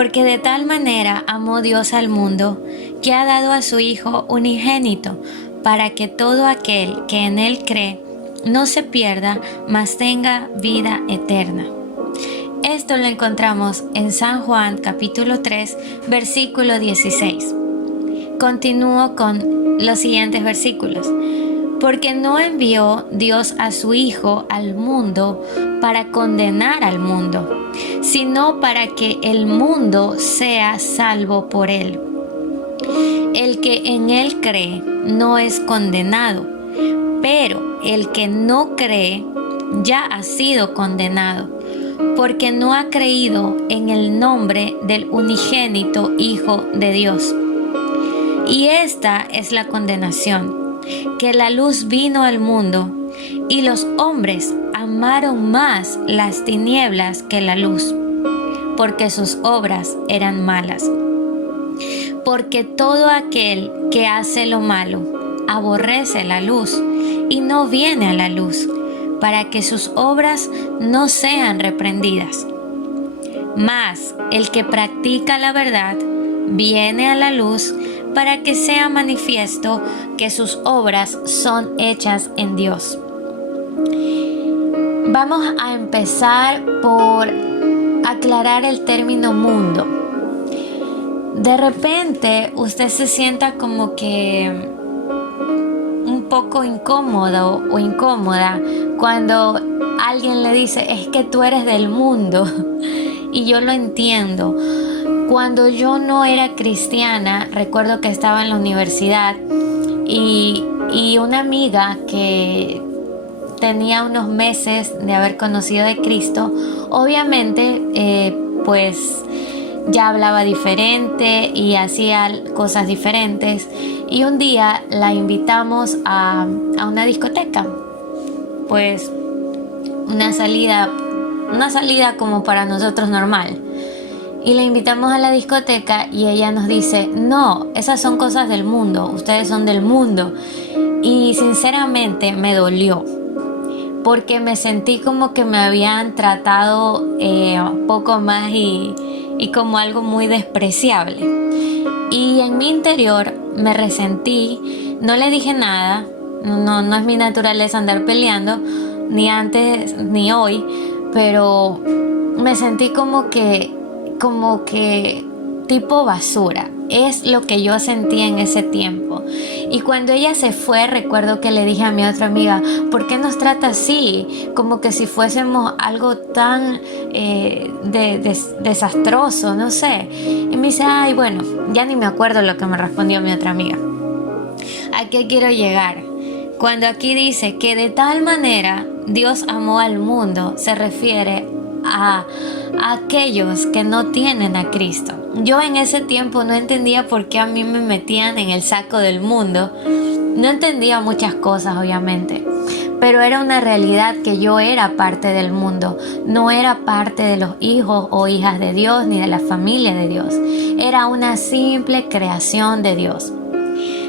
Porque de tal manera amó Dios al mundo, que ha dado a su Hijo unigénito, para que todo aquel que en Él cree no se pierda, mas tenga vida eterna. Esto lo encontramos en San Juan capítulo 3, versículo 16. Continúo con los siguientes versículos. Porque no envió Dios a su Hijo al mundo para condenar al mundo, sino para que el mundo sea salvo por él. El que en él cree no es condenado, pero el que no cree ya ha sido condenado, porque no ha creído en el nombre del unigénito Hijo de Dios. Y esta es la condenación, que la luz vino al mundo, y los hombres amaron más las tinieblas que la luz, porque sus obras eran malas. Porque todo aquel que hace lo malo aborrece la luz y no viene a la luz, para que sus obras no sean reprendidas. Mas el que practica la verdad viene a la luz, para que sea manifiesto que sus obras son hechas en Dios. Vamos a empezar por aclarar el término mundo. De repente usted se sienta como que un poco incómodo o incómoda cuando alguien le dice, es que tú eres del mundo. Y yo lo entiendo. Cuando yo no era cristiana, recuerdo que estaba en la universidad y una amiga que tenía unos meses de haber conocido de Cristo, obviamente pues ya hablaba diferente y hacía cosas diferentes, y un día la invitamos a una discoteca, pues una salida como para nosotros normal. Y le invitamos a la discoteca y ella nos dice, no, esas son cosas del mundo, ustedes son del mundo. Y sinceramente me dolió, porque me sentí como que me habían tratado poco más y como algo muy despreciable. Y en mi interior me resentí, no le dije nada, no es mi naturaleza andar peleando, ni antes ni hoy, pero me sentí como que tipo basura. Es lo que yo sentía en ese tiempo. Y cuando ella se fue, recuerdo que le dije a mi otra amiga, ¿por qué nos trata así? Como que si fuésemos algo tan desastroso, no sé. Y me dice, ay, bueno, ya ni me acuerdo lo que me respondió mi otra amiga. ¿A qué quiero llegar? Cuando aquí dice que de tal manera Dios amó al mundo, se refiere a aquellos que no tienen a Cristo. Yo en ese tiempo no entendía por qué a mí me metían en el saco del mundo. No entendía muchas cosas, obviamente, pero era una realidad que yo era parte del mundo. No era parte de los hijos o hijas de Dios ni de la familia de Dios. Era una simple creación de Dios.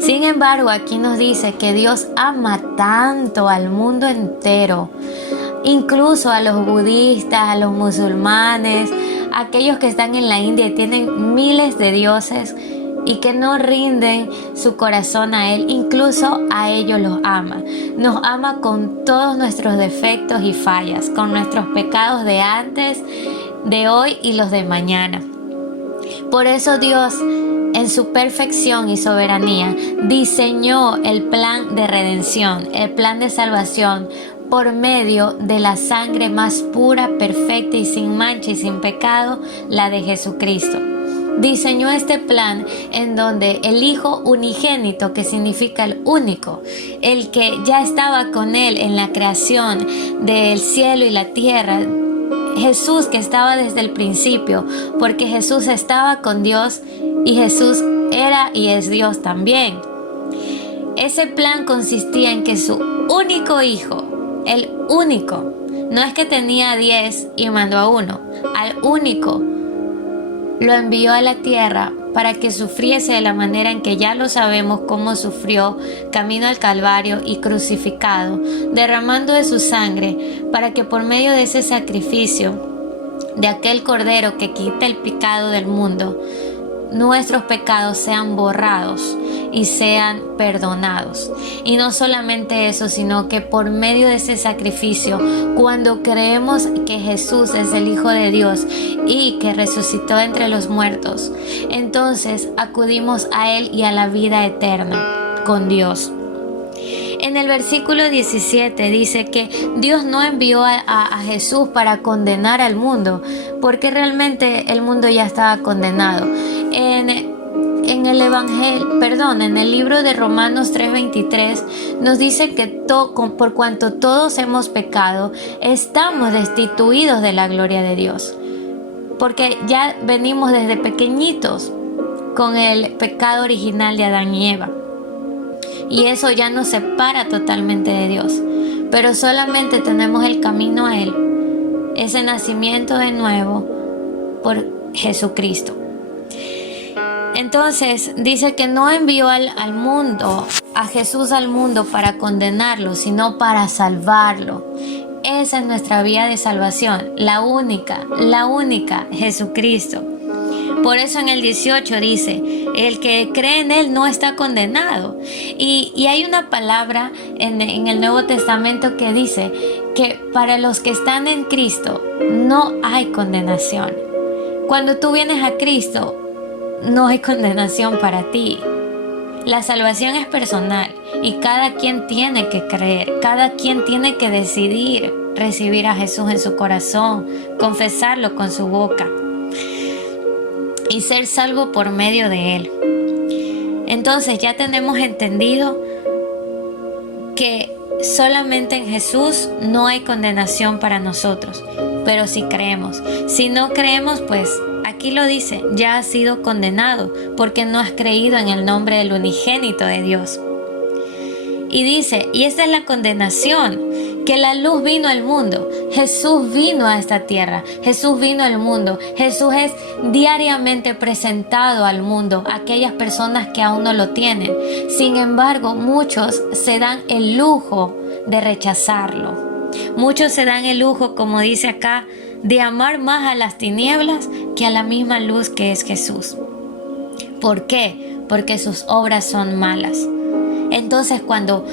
Sin embargo, aquí nos dice que Dios ama tanto al mundo entero, incluso a los budistas, a los musulmanes, a aquellos que están en la India y tienen miles de dioses y que no rinden su corazón a Él. Incluso a ellos los ama. Nos ama con todos nuestros defectos y fallas, con nuestros pecados de antes, de hoy y los de mañana. Por eso Dios, en su perfección y soberanía, diseñó el plan de redención, el plan de salvación, por medio de la sangre más pura, perfecta y sin mancha y sin pecado, la de Jesucristo. Diseñó este plan en donde el Hijo unigénito, que significa el único, el que ya estaba con Él en la creación del cielo y la tierra, Jesús, que estaba desde el principio, porque Jesús estaba con Dios y Jesús era y es Dios también. Ese plan consistía en que su único Hijo, el único, no es que tenía 10 y mandó a uno, al único lo envió a la tierra para que sufriese de la manera en que ya lo sabemos cómo sufrió, camino al Calvario y crucificado, derramando de su sangre, para que por medio de ese sacrificio de aquel Cordero que quita el pecado del mundo, nuestros pecados sean borrados y sean perdonados. Y no solamente eso, sino que por medio de ese sacrificio, cuando creemos que Jesús es el Hijo de Dios y que resucitó entre los muertos, entonces acudimos a Él y a la vida eterna con Dios. En el versículo 17 dice que Dios no envió a Jesús para condenar al mundo, porque realmente el mundo ya estaba condenado. En el libro de Romanos 3:23 nos dice que por cuanto todos hemos pecado, estamos destituidos de la gloria de Dios. Porque ya venimos desde pequeñitos con el pecado original de Adán y Eva. Y eso ya nos separa totalmente de Dios. Pero solamente tenemos el camino a Él, ese nacimiento de nuevo por Jesucristo. Entonces dice que no envió al mundo, a Jesús al mundo para condenarlo, sino para salvarlo. Esa es nuestra vía de salvación, la única, Jesucristo. Por eso en el 18 dice, el que cree en Él no está condenado. Y hay una palabra en el Nuevo Testamento que dice que para los que están en Cristo no hay condenación. Cuando tú vienes a Cristo, no hay condenación para ti. La salvación es personal y cada quien tiene que creer, cada quien tiene que decidir recibir a Jesús en su corazón, confesarlo con su boca y ser salvo por medio de Él. Entonces ya tenemos entendido que solamente en Jesús no hay condenación para nosotros, pero si creemos. Si no creemos, pues aquí lo dice, ya has sido condenado porque no has creído en el nombre del unigénito de Dios. Y dice, y esta es la condenación, que la luz vino al mundo. Jesús vino a esta tierra, Jesús vino al mundo. Jesús es diariamente presentado al mundo, a aquellas personas que aún no lo tienen. Sin embargo, muchos se dan el lujo de rechazarlo. Muchos se dan el lujo, como dice acá, de amar más a las tinieblas que a la misma luz que es Jesús. ¿Por qué? Porque sus obras son malas. Entonces, cuando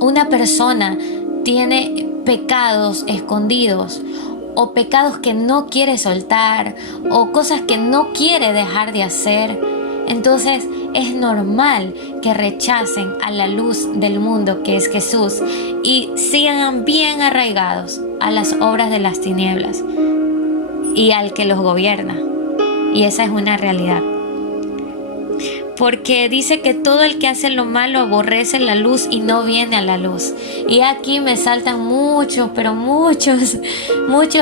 una persona tiene pecados escondidos o pecados que no quiere soltar o cosas que no quiere dejar de hacer, entonces es normal que rechacen a la luz del mundo que es Jesús y sigan bien arraigados a las obras de las tinieblas y al que los gobierna. Y esa es una realidad. Porque dice que todo el que hace lo malo aborrece la luz y no viene a la luz. Y aquí me saltan muchos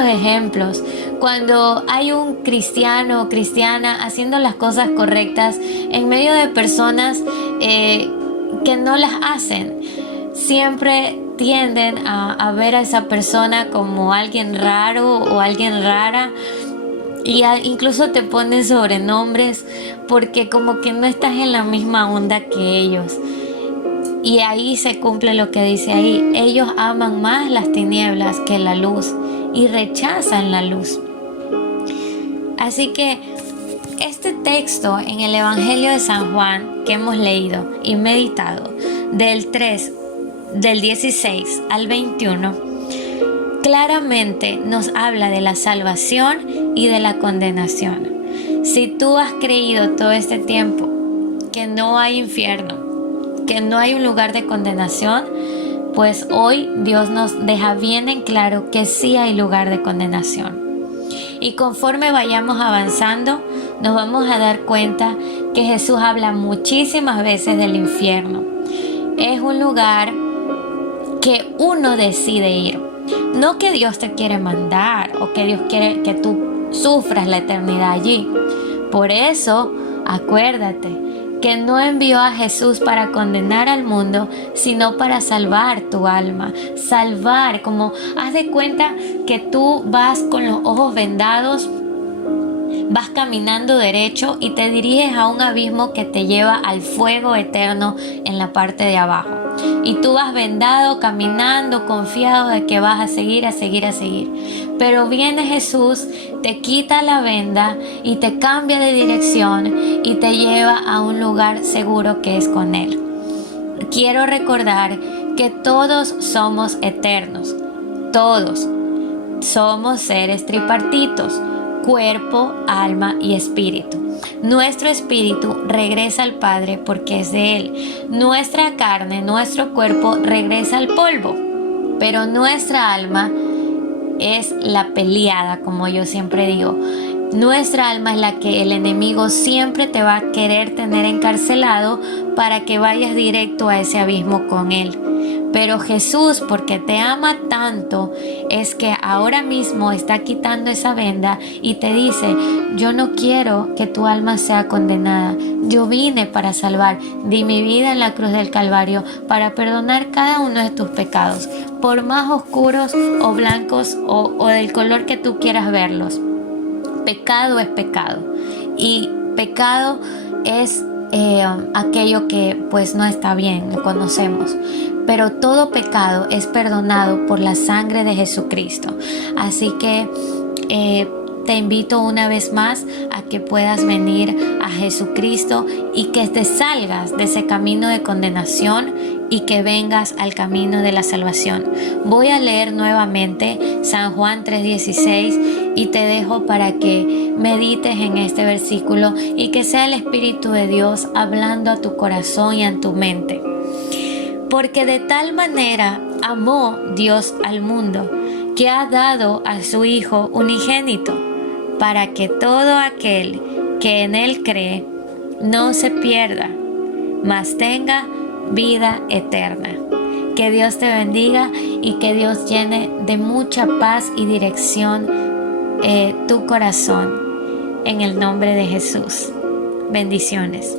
ejemplos. Cuando hay un cristiano o cristiana haciendo las cosas correctas en medio de personas que no las hacen, siempre tienden a ver a esa persona como alguien raro o alguien rara. Y incluso te ponen sobrenombres porque como que no estás en la misma onda que ellos. Y ahí se cumple lo que dice ahí. Ellos aman más las tinieblas que la luz y rechazan la luz. Así que este texto en el Evangelio de San Juan que hemos leído y meditado del 16 al 21, claramente nos habla de la salvación y de la condenación. Si tú has creído todo este tiempo que no hay infierno, que no hay un lugar de condenación, pues hoy Dios nos deja bien en claro que sí hay lugar de condenación. Y conforme vayamos avanzando, nos vamos a dar cuenta que Jesús habla muchísimas veces del infierno. Es un lugar que uno decide ir. No que Dios te quiere mandar o que Dios quiere que tú sufras la eternidad allí. Por eso, acuérdate que no envió a Jesús para condenar al mundo, sino para salvar tu alma. Salvar, como haz de cuenta que tú vas con los ojos vendados, vas caminando derecho y te diriges a un abismo que te lleva al fuego eterno en la parte de abajo. Y tú vas vendado, caminando, confiado de que vas a seguir, a seguir, a seguir. Pero viene Jesús, te quita la venda y te cambia de dirección y te lleva a un lugar seguro que es con Él. Quiero recordar que todos somos eternos. Todos somos seres tripartitos: cuerpo, alma y espíritu. Nuestro espíritu regresa al Padre porque es de Él. Nuestra carne, nuestro cuerpo regresa al polvo. Pero nuestra alma es la peleada, como yo siempre digo. Nuestra alma es la que el enemigo siempre te va a querer tener encarcelado para que vayas directo a ese abismo con él. Pero Jesús, porque te ama tanto, es que ahora mismo está quitando esa venda y te dice: yo no quiero que tu alma sea condenada. Yo vine para salvar. Di mi vida en la cruz del Calvario para perdonar cada uno de tus pecados, por más oscuros o blancos o del color que tú quieras verlos. Pecado es pecado, y pecado es aquello que pues no está bien, lo conocemos. Pero todo pecado es perdonado por la sangre de Jesucristo. Así que te invito una vez más a que puedas venir a Jesucristo y que te salgas de ese camino de condenación y que vengas al camino de la salvación. Voy a leer nuevamente San Juan 3:16 y te dejo para que medites en este versículo y que sea el Espíritu de Dios hablando a tu corazón y a tu mente. Porque de tal manera amó Dios al mundo, que ha dado a su Hijo unigénito, para que todo aquel que en Él cree no se pierda, mas tenga vida eterna. Que Dios te bendiga y que Dios llene de mucha paz y dirección tu corazón, en el nombre de Jesús. Bendiciones.